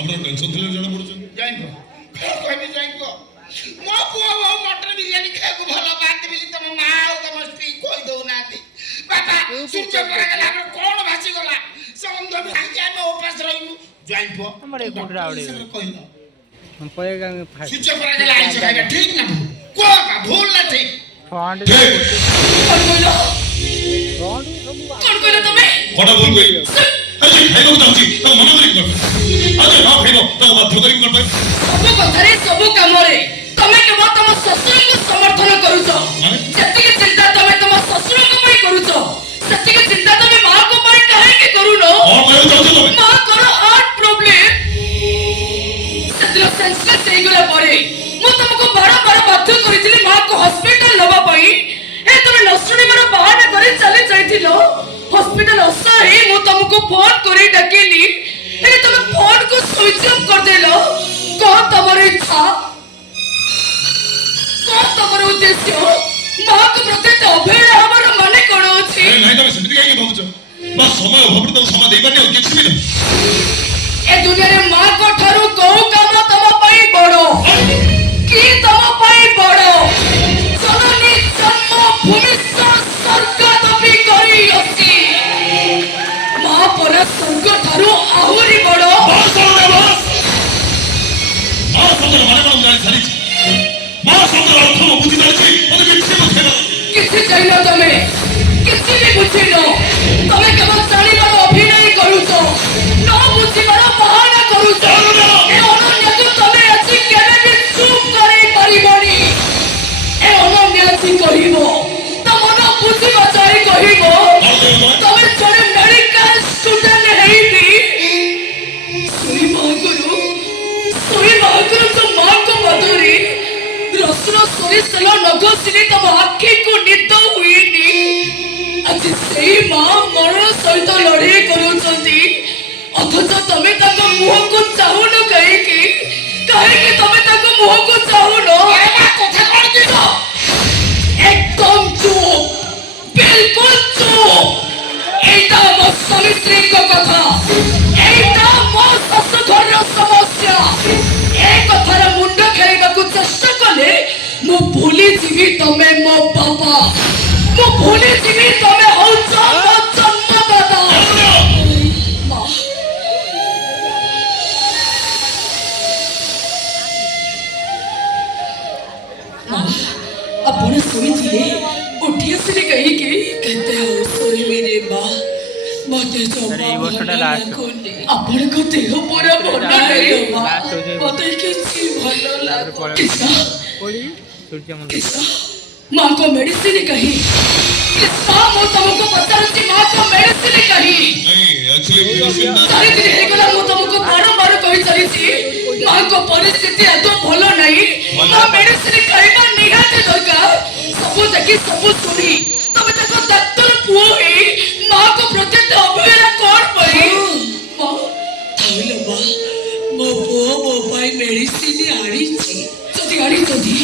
আমরা টেনশন থিলে জଣା পড়ছে যাইব কইবি যাইব মো পুଅ বহু মটর বিরিয়ানি খাইବାକୁ ଭଲ ପାଆନ୍ତି ବୋଲି ତମ ମା ଆଉ ତମ ସ୍ତ୍ରୀ କହି ଦଉନାହାନ୍ତି ବାପା ସୂର୍ଯ୍ୟ ପରାଗଲା ଆମେ କଣ ଭାସିଗଲା ସମୁଦ୍ର ବି ଆଜି ଆମେ ଉପାସ ରହିବୁ ଯାଇବ ଆମର ଏ କୋଡରା ଆଉଡେ କହିଲ हम पएगा ସୂର୍ଯ୍ୟ ପରାଗଲା ଆଇଛ ଖାଇବା ଠିକ ନା କୋ ଭୁଲ ନା ଠିକ फंड କଣ କହିଲ କଣ କହିଲ ତମେ କଣ ଭୁଲ କହିଲି ଆଜି ଖାଇବାକୁ ଯାଉଛି ତାକୁ ମନା କରି କର ଆଜି ନ ଖାଇବ ତାକୁ ବାଧ୍ୟ କରି କର ସବୁ କଥାରେ ସବୁ କାମରେ ତମେ କେବଳ ତମ ଶ୍ୱଶୁରଙ୍କୁ ସମର୍ଥନ କରୁଛ ଯେତିକି ଚିନ୍ତା ତମେ ତମ ଶ୍ୱଶୁରଙ୍କ ପାଇଁ କରୁଛ ସେତିକି ଚିନ୍ତା ତମେ ମାଙ୍କ ପାଇଁ କାହିଁକି କରୁନ କଣ କହିବାକୁ ଚାହୁଁଛ ତମେ ମାଙ୍କର ହାର୍ଟ ପ୍ରୋବ୍ଲେମ ସେଦିନ ସେନ୍ସଲେସ୍ ହେଇଗଲା ପରେ ମୁଁ ତମକୁ ବାରମ୍ବାର ବାଧ୍ୟ କରିଥିଲି ମାଙ୍କୁ ହସ୍ପିଟାଲ ନେବା ପାଇଁ ତମେ ନ ଶୁଣିବାର ବାହାନା କରି ଚାଲି ଯାଇଥିଲ ହସ୍ପିଟାଲ ଅସହାୟ ମୁଁ ତମକୁ ଫୋନ କରି ଡାକିଲି ତମେ ଫୋନ କୁ ସୁଇଚ୍ ଅଫ୍ କରିଦେଲ କଣ ତମର ଇଚ୍ଛା କଣ ତମର ଉଦ୍ଦେଶ୍ୟ ମାଙ୍କ ପ୍ରତି ଅବହେଳା ହବାର ମାନେ କଣ ଅଛି ନାଇଁ ତମେ ସେମିତି କାହିଁକି ଭାବୁଛ ବା ସମୟ ଅଭାବରେ ତାକୁ ସମୟ ଦେଇପାରୁନି ଆଉ କିଛି ବି ନାହିଁ ଏ ଦୁନିଆରେ ମାଙ୍କ ଠାରୁ କୋଉ କାମ ତମ ପାଇଁ ବଡ କି ତମ ପାଇଁ ବଡ ଜନନୀ ଜନ୍ମ ଭୂମିଷ୍ଠ ସ୍ୱର୍ଗ ଦବି କରି ଅଛି ମା ପରେ ସ୍ୱର୍ଗ ଠାରୁ ଆହୁରି ବଡ ମା ଶବ୍ଦର ମାନେ କଣ ଜାଣି ସାରିଛି ମା ଶବ୍ଦର ଅର୍ଥ ମୁଁ ବୁଝି ପାରିଛି ମୋତେ କିଛି ବୁଝେଇବ କିଛି ଜାଣିନ ତମେ କିଛି ବି ବୁଝିନ ତମେ କେବଳ ଜାଣିବାର ଅଭିନୟ କରୁଛ ନ ବୁଝିବାର ବାହାନା କରୁଛ ଏ ଅନନ୍ୟାକୁ ତମେ ଆଜି କେବେ ବି ଚୁପ୍ କରି ପାରିବନି ଏ ଅନନ୍ୟା ଆଜି କହିବ ତା ମନ ବୁଝିବା ଯାଇ କହିବ ତମେ ଜଣେ ମେଡିକାଲ ଷ୍ଟୁଡେଣ୍ଟ ହେଇବି ଶୁଣି ମାଗୁରୁ ତ ମାଙ୍କ ପଦରେ ରସୁଣ ସୋରିଷ ତେଲ ନ ଘଷିଲେ ତମ ଆଖିକୁ ନିଦ ହୁଏନି ଆଜି ସେଇ ମା ମରଣ ସହିତ ଲଢେଇ କରୁଛନ୍ତି ଅଥଚ ତମେ ତାଙ୍କ ମୁହଁକୁ ଚାହୁଁନ କାହିଁକି କାହିଁକି ତମେ ତାଙ୍କ ମୁହଁକୁ ଚାହୁଁନ କଥା କଣ ଦିନ ଏକଦମ ଚୁପ୍ ବିଲକୁଲ ଚୁପ୍ ଏଇଟା ମୋ ସ୍ୱାମୀ ସ୍ତ୍ରୀଙ୍କ କଥା ଏଇଟା ମୋ ଶାଶୁ ଘରର ସମସ୍ୟା ଏ କଥାର ମୁଣ୍ଡ ଖେଳିବାକୁ ଚେଷ୍ଟା କଲେ ମୁଁ ଭୁଲିଯିବି ତମେ ମୋ ବାପା ମୁଁ ଭୁଲିଯିବି ତମେ ହଉଛ ମୋ ଜନ୍ମଦାତା ଆପଣ ଶୋଇଥିଲେ ଉଠି ଆସିଲେ କାହିଁକି କେତେ ଆଉ ଶୋଇବି ରେ ମା ମତେ ଆପଣଙ୍କ ଦେହ ପୁରା ଭଲ ନାହିଁ ମତେ କିଛି ଭଲ ଲାଗୁନି ମାଙ୍କ ମେଡିସିନ କାହିଁ ମୁଁ ତମକୁ ପଚାରୁଛି ମାଙ୍କ ମେଡିସିନ କାହିଁ ଚାରିଦିନ ହେଇଗଲା ମୁଁ ତମକୁ ବାରମ୍ବାର କହି ଚାଲିଛି ମାଙ୍କ ପରିସ୍ଥିତି ଏତ ଭଲ ନାହିଁ ମା ମେଡିସିନ ଖାଇବା ନିହାତି ଦରକାର ସବୁ ଦେଖି ସବୁ ଶୁଣି ତମେ ତାଙ୍କ ଡାକ୍ତର ପୁଅ ହେଇ ମାଙ୍କ ପ୍ରତି ଅବହେଳା କଣ ପାଇଁ ତାହେଲେ ମା ମୋ ପୁଅ ମୋ ପାଇଁ ମେଡିସିନ ଆଣିଛି ଯଦି ଆଣିଛନ୍ତି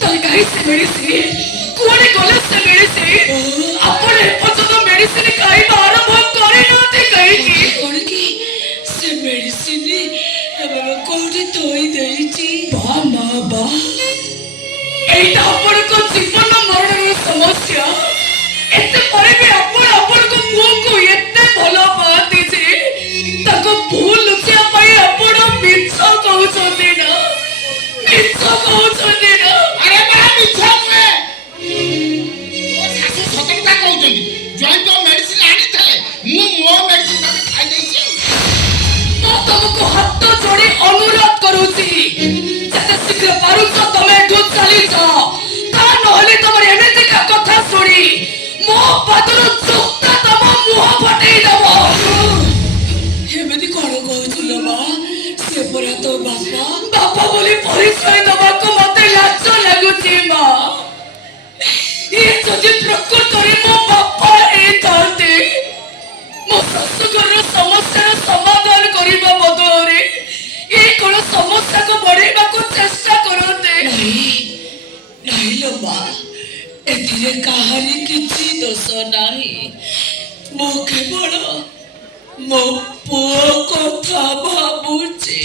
ତାହେଲେ କାହିଁ ସେ ମେଡିସିନ କୁଆଡେ ଗଲେ ସେ ମେଡିସିନ ଆପଣ ଏପର୍ଯ୍ୟନ୍ତ ମେଡିସିନ ଖାଇବା ଆରମ୍ଭ କରିନାହାନ୍ତି କାହିଁକି କଣ କି ସେ ମେଡିସିନ କୋଉଠି ଥୋଇ ଦେଇଛି ବା ମା ବା ଏଇଟା ଆପଣଙ୍କ ଜୀବନ ମରଣର ସମସ୍ୟା ଏତେ ପରେ ବି ଆପଣ ଆପଣଙ୍କ ପୁଅକୁ ଏତେ ଭଲ ପାଆନ୍ତି ଯେ ତାଙ୍କ ଭୁଲ ଲୁଚିବା ପାଇଁ ଆପଣ ମିଛ କହୁଛନ୍ତି ନା ମିଛ କହୁଛନ୍ତି ନା ଆରେ ମା ମିଛ ନୁହେଁ ମୋ ଶାଶୁ ସତ କଥା କହୁଛନ୍ତି ଜୟନ୍ତ ମେଡିସିନ ଆଣିଥିଲେ ମୁଁ ମୋ ମେଡିସିନ ତାକୁ ଖାଇ ଦେଇଛି ମୁଁ ତମକୁ ହାତ ଯୋଡ଼ି ଅନୁରୋଧ କରୁଛି ଯେତେ ଶୀଘ୍ର ପାରୁଛ ତମେ ଏଠୁ ଚାଲିଯାଅ ତା ନହେଲେ ତମର ଏମିତିକା କଥା ଶୁଣି ମୋ ପାଦରୁ ଜୋତା ତମ ମୁହଁ ଫଟେଇ ଦେବ ଏମିତି କଣ କହୁଥିଲ ମା ସେ ପରା ତୋ ବାପା ବାପା ବୋଲି ପରିଚୟ ଦେବାକୁ ମତେ ଲାଜ ଲାଗୁଛି ମା ଇଏ ଯଦି ପ୍ରକୃତରେ ମୋ ବାପା ହେଇଥାନ୍ତେ ମୋ ଶାଶୁଘରର ସମସ୍ୟାର ସମାଧାନ କରିବା ବଦଳରେ ଏ କଣ ସମସ୍ୟାକୁ ବଢେଇବାକୁ ଚେଷ୍ଟା କରନ୍ତେ ନାହିଁ ଲୋ ମା ଏଥିରେ କାହାରି କିଛି ଦୋଷ ନାହିଁ ମୁଁ କେବଳ ମୋ ପୁଅ କଥା ଭାବୁଛି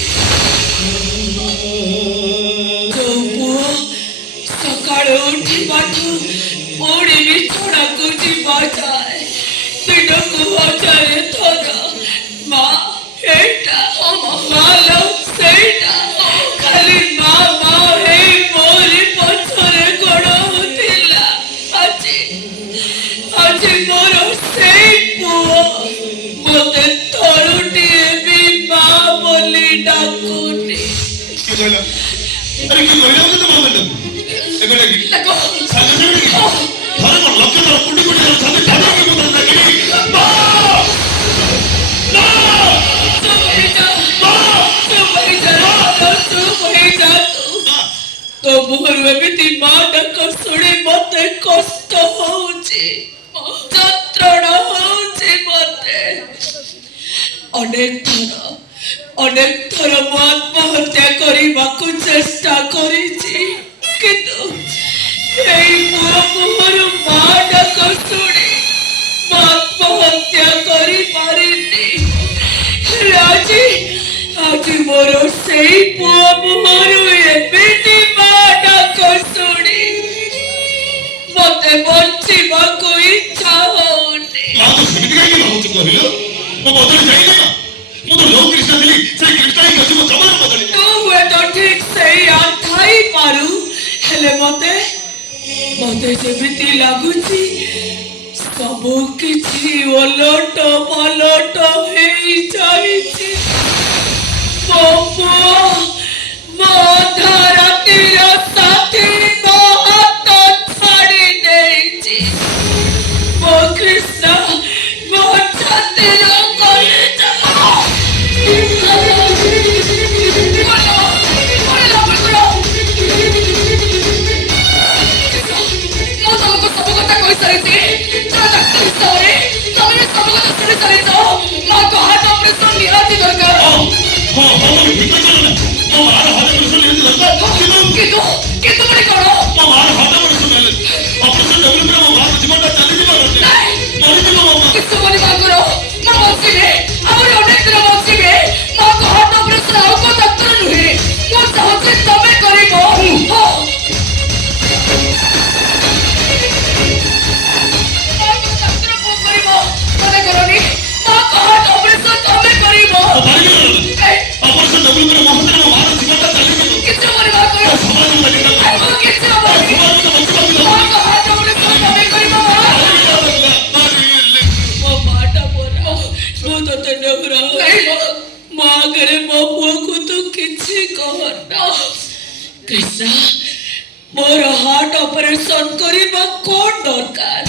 ସେଇଟା ମାଲୋ ସେଇଟା ଖାଲି ମା ହେଇ ମୋରି ପଛରେ ଗୋଡ଼ଉଥିଲା। ଆଜି ମୋର ସେଇ ପୁଅ ମତେ ଥରୁଟିଏ ବି ମା ବୋଲି ଡାକୁନି। କିଏ କହିଲା? ଆରେ କିଏ କହିଲା ମତେ ମା ବୋଲି ଡାକୁ? ଏବେ ଡାକି ଦେଖ ସାଙ୍ଗେ ସାଙ୍ଗେ ଡାକି ଥରେ କଣ ଲକ୍ଷ ଥର କୋଟି କୋଟି ଥର ସାଙ୍ଗେ ଥରେ ମୁଁ ତତେ ଡାକିବି ମା ତୋ ମୁହଁରୁ ଏମିତି ମା ଡାକ ଶୁଣି ମତେ କଷ୍ଟ ହଉଛି, ଯନ୍ତ୍ରଣା ହଉଛି ମତେ। ଅନେକ ଥର ମୁଁ ଆତ୍ମହତ୍ୟା କରିବାକୁ ଚେଷ୍ଟା କରିଛି, କିନ୍ତୁ ଏଇ ପୁଅ ମୁହଁରୁ ମା ଡାକ ଶୁଣି ମୁଁ ଆତ୍ମହତ୍ୟା କରିପାରିନି। ଆଜି ମୋର ସେଇ ପୁଅ ମୁହଁରୁ ଏମିତି ମା ଡାକ ଶୁଣି ମତେ ବଞ୍ଚିବାକୁ ଇଚ୍ଛା ହଉନି। ମା ତ ସେମିତି କାହିଁକି ଭାବୁଛୁ କହିଲ? ମୁଁ ବଦଳି ଯାଇନି ନା, ମୁଁ ତ ଲୋକ କୃଷ୍ଣ ଥିଲି, ସେଇ କୃଷ୍ଣ ହିଁ ଅଛି, ମୁଁ ଜମାରୁ ବଦଳି। ତୁ ହୁଏତ ଠିକ ସେଇଆ ଥାଇପାରୁ, ହେଲେ ମତେ ଯେମିତି ଲାଗୁଛି ସବୁ କିଛି ଓଲଟ ପାଲଟ ହେଇଯାଇଛି। ମୋ ପୁଅ ମୋ ଅଧା ରାତିର ସାଥୀ ମୋ ହାତ ଛାଡ଼ି ଦେଇଛି। ମୋ କୃଷ୍ଣ ମୋ ଛାତିର କଲେଜ कृष्णा मोर हार्ट ऑपरेशन करिबा कोन दरकार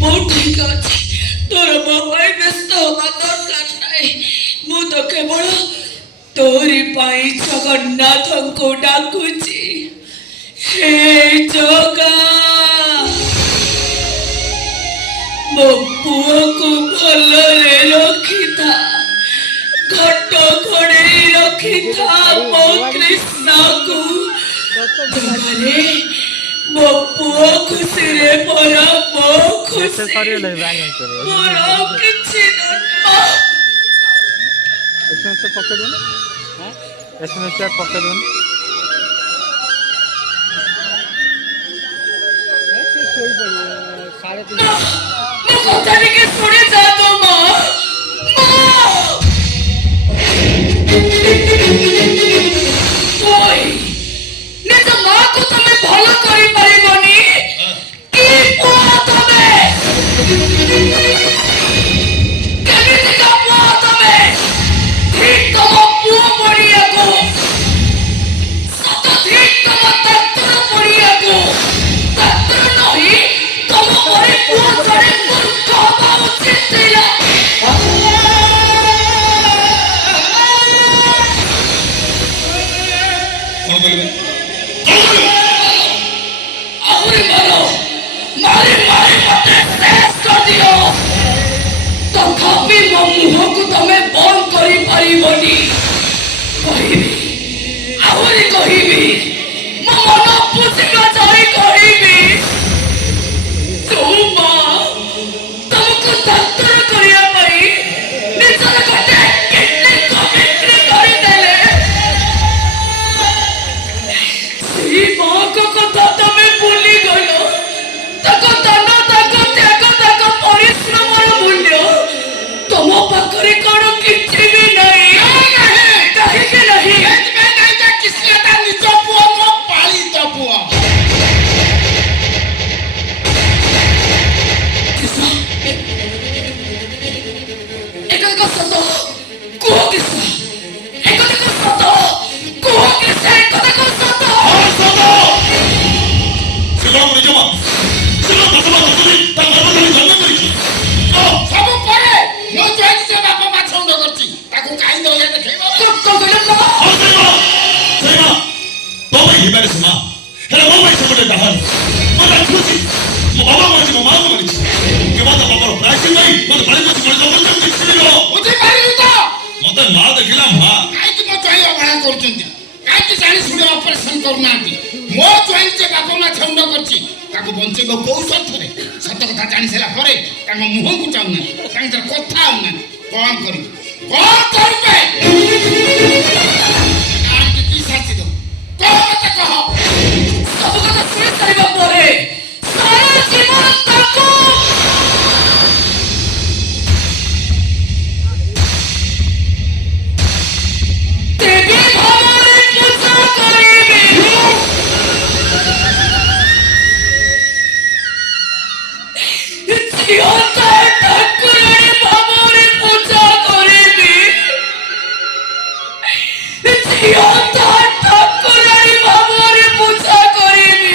मो ठीक अछि तोर मोबाइल व्यस्त होबा दरकार नाही मु तो केवल तोरी पाई जगन्नाथ को डाकुची हे जगा मो पुओ को भलरे रखी था घट घड़े रखी था मो कृष्णा को अरे मो पुओ खुशी रे मोरा मो खुशी मोरा किछि न एसएमएस से पकड़ दो ना एसएमएस से पकड़ दो मैं कथा के सुने जा तो मां कोई ने तो मां को तमे भलो करि परिबनी की पुआ तमे केमिति का पुआ तमे ठीक तम पुआ पड़िया को सत ठीक तम तत्तर पड़िया को तत्तर नहीं तम परे पुआ जड़े मूर्ख हवा उचित थिला କୃଷ୍ଣ ଏକଥାକୁ ସତ କୁହ କୃଷ୍ଣ ଏକଥାକୁ ସତ ହଁ ସତ ସେ କଣ ନିଜ ମା ସେ କଣ ଦଶମା ଦଶମୀ ତା ବାପା ଧରି ଜନ୍ମ କରିଛି ସବୁ ପରେ ମୋ ଜ୍ୱାଇଁ ଯେ ବାପା ମା ଛନ୍ଦ କରିଛି ତାକୁ କାହିଁ ଦଉଲେ ଦେଖେଇବ କହିଲେ ମା ହଁ ସେଇ ମା ତୋ ପାଇଁ ହେଇପାରେ ସେ ମା ହେଲେ ମୋ ପାଇଁ ସେପଟେ ଡାହାଣି ମୋ ପାଇଁ ଖୁସି ମୋ ବାବା ମାରିଛି ମୋ ମାଆକୁ ମାରିଛି କେବଳ ତା ବାପାର ପ୍ରାୟଶ୍ଚିତ ପାଇଁ ମୋତେ ପାଣି ପୋଛି ମଣିଷ କରିଛନ୍ତି କିଛି ବୁଝିପାରିଲୁ ତ ମତେ ମା ଦେଖିଲା ମା କାହିଁକି ମୋ ଜ୍ୱାଇଁ ଅବହେଳା କରୁଛନ୍ତି କାହିଁକି ଜାଣି ଶୁଣି ଅପରେସନ କରୁନାହାନ୍ତି ମୋ ଜ୍ୱାଇଁ ଯେ ବାପା ମା ଛନ୍ଦ କରିଛି ତାକୁ ବଞ୍ଚେଇବ କୋଉ ସ୍ୱାର୍ଥରେ ସତ କଥା ଜାଣି ସାରିଲା ପରେ ତାଙ୍କ ମୁହଁକୁ ଚାହୁଁନାହାନ୍ତି ତାଙ୍କ ସହିତ କଥା ହଉନାହାନ୍ତି କଣ କରିବେ କି ଶାସ୍ତି ଦଉ କହ ମତେ କହ ସବୁ କଥା ଶୁଣି ସାରିବା ପରେ ସାରା ଜୀବନ ତାକୁ ଦେବୀ ଭାବରେ ପୂଜା କରିବି ଝିଅଟା ଠାକୁରାଣୀ ଭାବରେ ପୂଜା କରିବି ଝିଅଟା ଠାକୁରାଣୀ ଭାବରେ ପୂଜା କରିବି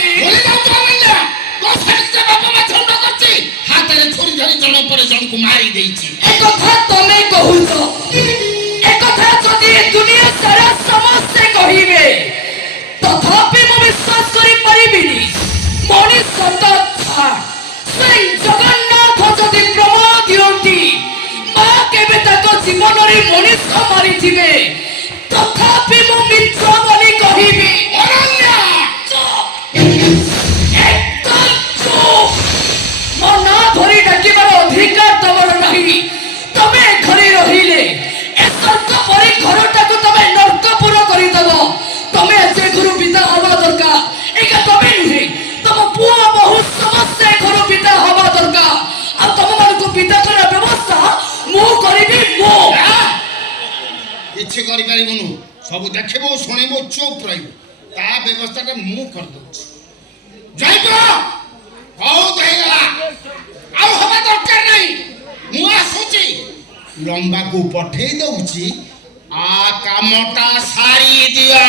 ହାତରେ ଛୁରୀ ଧରି ଜଣ ପରେ ଜଣକୁ ମାରି ଦେଇଛି একথা তুমি কহুছ একথা যদি দুনিয়া সারা সমস্তে কহিবে তথাপি মু বিশ্বাস করি পারিবিনি মনিষ কথা সেই জগন্নাথ যদি প্রমাণ দিয়ন্তি মা কেবে তাক জীবନରେ মনিষ মারিথিবে তথাপি মু মিথ্য বলি কহিবি অরণ্য একদম চুপ ମୋ ନାଁ ଧରି ଡାକିବାର ଅଧିକାର ତମର ନାହିଁ ତମେ ଘରେ ରହିଲେ ଏ ସ୍ୱର୍ଗ ପରି ଘରଟାକୁ ତମେ ନର୍କପୁର କରିଦବ ତମେ ସେ ଘରୁ ବିଦା ହବା ଦରକାର ଏଇଟା ତମେ ନୁହେଁ ତମ ପୁଅ ବହୁ ସମସ୍ତେ ଘରୁ ବିଦା ହବା ଦରକାର ଆଉ ତମମାନଙ୍କୁ ବିଦା କରିବା ବ୍ୟବସ୍ଥା ମୁଁ କରିବି ମୁଁ କିଛି କରିପାରିବୁନୁ ସବୁ ଦେଖିବୁ ଶୁଣିବୁ ଚୁପ୍ ରହିବୁ ତା ବ୍ୟବସ୍ଥାଟା ମୁଁ କରିଦଉଛି ଯାଇବ ବହୁତ ହେଇଗଲା ଆଉ ହବା ଦରକାର ନାହିଁ ମୁଁ ଆସୁଛି ଲମ୍ବାକୁ ପଠେଇ ଦଉଛି ଆ କାମଟା ସାରି ଦିଅ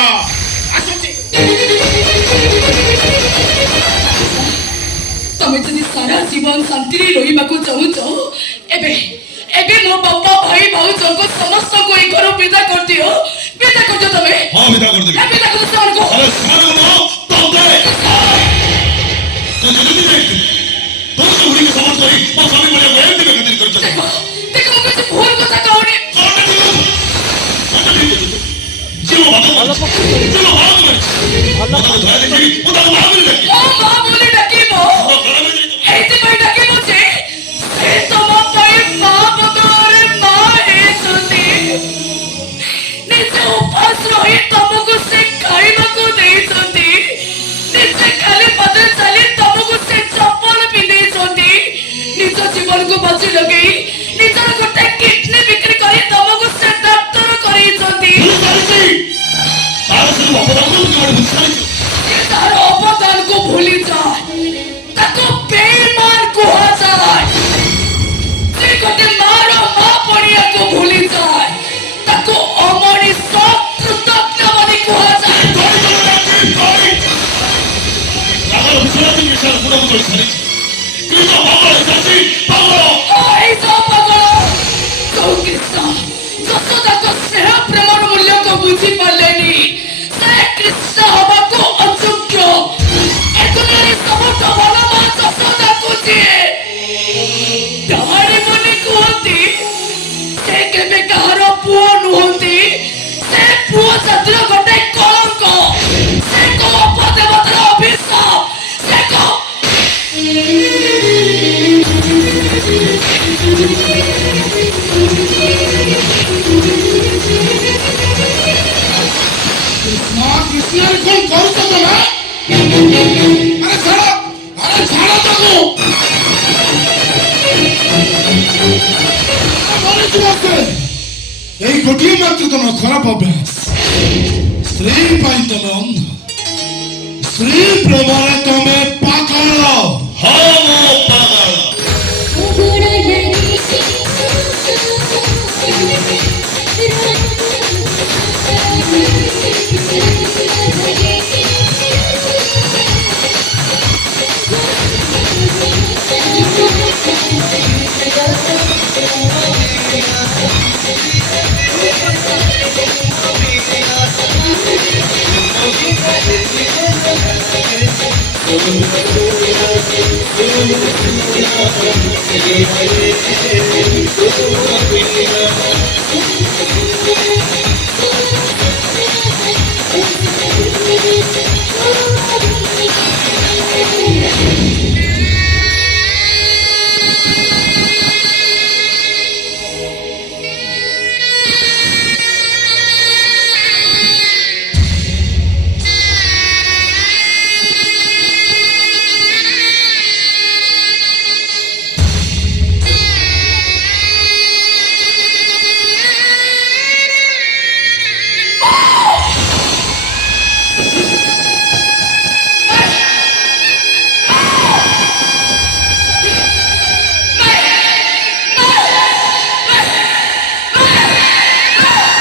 ଆସୁଛି ତମେ ଯଦି ସାରା ଜୀବନ ଶାନ୍ତିରେ ରହିବାକୁ ଚାହୁଁଛ ଏବେ ଏବେ ମୋ ବାପା ଭାଇ ଭାଉଜଙ୍କୁ ସମସ୍ତଙ୍କୁ ଏଇ ଘରୁ ବିଦା କରିଦିଅ ବିଦା କରିଦିଅ ତମେ ହଁ ବିଦା କରିଦେବି ବିଦା କରିଦିଅ ସେମାନଙ୍କୁ ଆରେ ସେମାନଙ୍କୁ ତତେ ତୁ ଯଦି ଯାଇଛୁ ତୋ ସବୁଠିକୁ ସମର୍ଥ କରି ମୋ ସ୍ୱାମୀ ଭଳିଆ ଏମିତି ବେଖାତିର କରିଛନ୍ତି ଦେଖ ଦେଖ ମୁଁ କିଛି ଭୁଲ କଥା କହୁନି ଯିଏ ମୋ ବାପା ମାରିଛି ଯିଏ ମୋ ମାଆକୁ ମାରିଛି ମୁଁ ତାକୁ ଧରା ଦେଖିବି ମୁଁ ତାକୁ ମା ବୋଲି ଡାକିବି ମୋ ମା ବୋଲି ଡାକିବ ମୋ ଘର ଭିତରେ ଏଇଥିପାଇଁ ଡାକିବ ଯେ ସେ ତମ ପାଇଁ ମା ବଦଳରେ ମା ହେଇଛନ୍ତି ନିଜେ ଉପାସ ରହି ତମକୁ ସେ ଖାଇବାକୁ ଦେଇଛନ୍ତି ନିଜେ ଖାଲି ପଦରେ ଚାଲି ତମକୁ ସେ ଚପଲ ପିନ୍ଧେଇଛନ୍ତି ନିଜ ଜୀବନକୁ ବାଜି ଲଗେଇ ନିଜର ଗୋଟେ କିଡନୀ ବିକ୍ରି କରି ତମକୁ ସେ ଡାକ୍ତର କରେଇଛନ୍ତି ମୁଁ ଜାଣିଛି ତାର ସବୁ ଅପରାଧ ମୁଁ କେବଳ ବୁଝିପାରିଛି ସେ ତାର ଅବଦାନକୁ ଭୁଲି ଯାଏ ତାକୁ ବେଇମାନ କୁହାଯାଏ ସେ ଗୋଟେ ମାର ମା ପଣିଆକୁ ଭୁଲି ଯାଏ ତାକୁ ଅମଣିଷ କୃତଜ୍ଞ ବୋଲି କୁହାଯାଏ ରାଗର ବିଶ୍ୱାସ ବିଷୟରେ ଗୁଣକୁ ଚଳି ସାରିଛି କିନ୍ତୁ ପାଗଳ ହେଇସାରିଛି ପାଗଳ ଏଇ ଯୋଉ ପାଗଳ ଯୋଉ କୃଷ୍ଣ ଯଶୋଦାଙ୍କ ସ୍ନେହ ପ୍ରେମର ମୂଲ୍ୟକୁ ବୁଝି ପାରିଲେନି ସେ କୃଷ୍ଣ ହବାକୁ ଅଯୋଗ୍ୟ ଏ ଦୁନିଆରେ ସବୁଠୁ ଭଲ ମା ଯଶୋଦାକୁ ଯିଏ ଡାହାଣୀ ବୋଲି କୁହନ୍ତି ସେ କେବେ କାହାର ପୁଅ ନୁହନ୍ତି ସେ ପୁଅ ଜାତିର ଗୋଟେ କଳଙ୍କ ସେ କୋଉ ଅପଦେବତାର ଅଭିଶାପ ସେ କୋଉ କୃଷ୍ଣ କଣ କରୁଛ ତମେ ଆରେ ଛାଡ ତାକୁ ମରିଯିବ ସେ ଏଇ ଗୋଟିଏ ମାତ୍ର ତମ ଖରାପ ଅଭ୍ୟାସ ସ୍ତ୍ରୀ ପାଇଁ ତମେ ଅନ୍ଧ ସ୍ତ୍ରୀ ପ୍ରେମରେ ତମେ ପାଗଳ ହଁ ମୋ ପାଗଳ उगड़ लगी Thank you.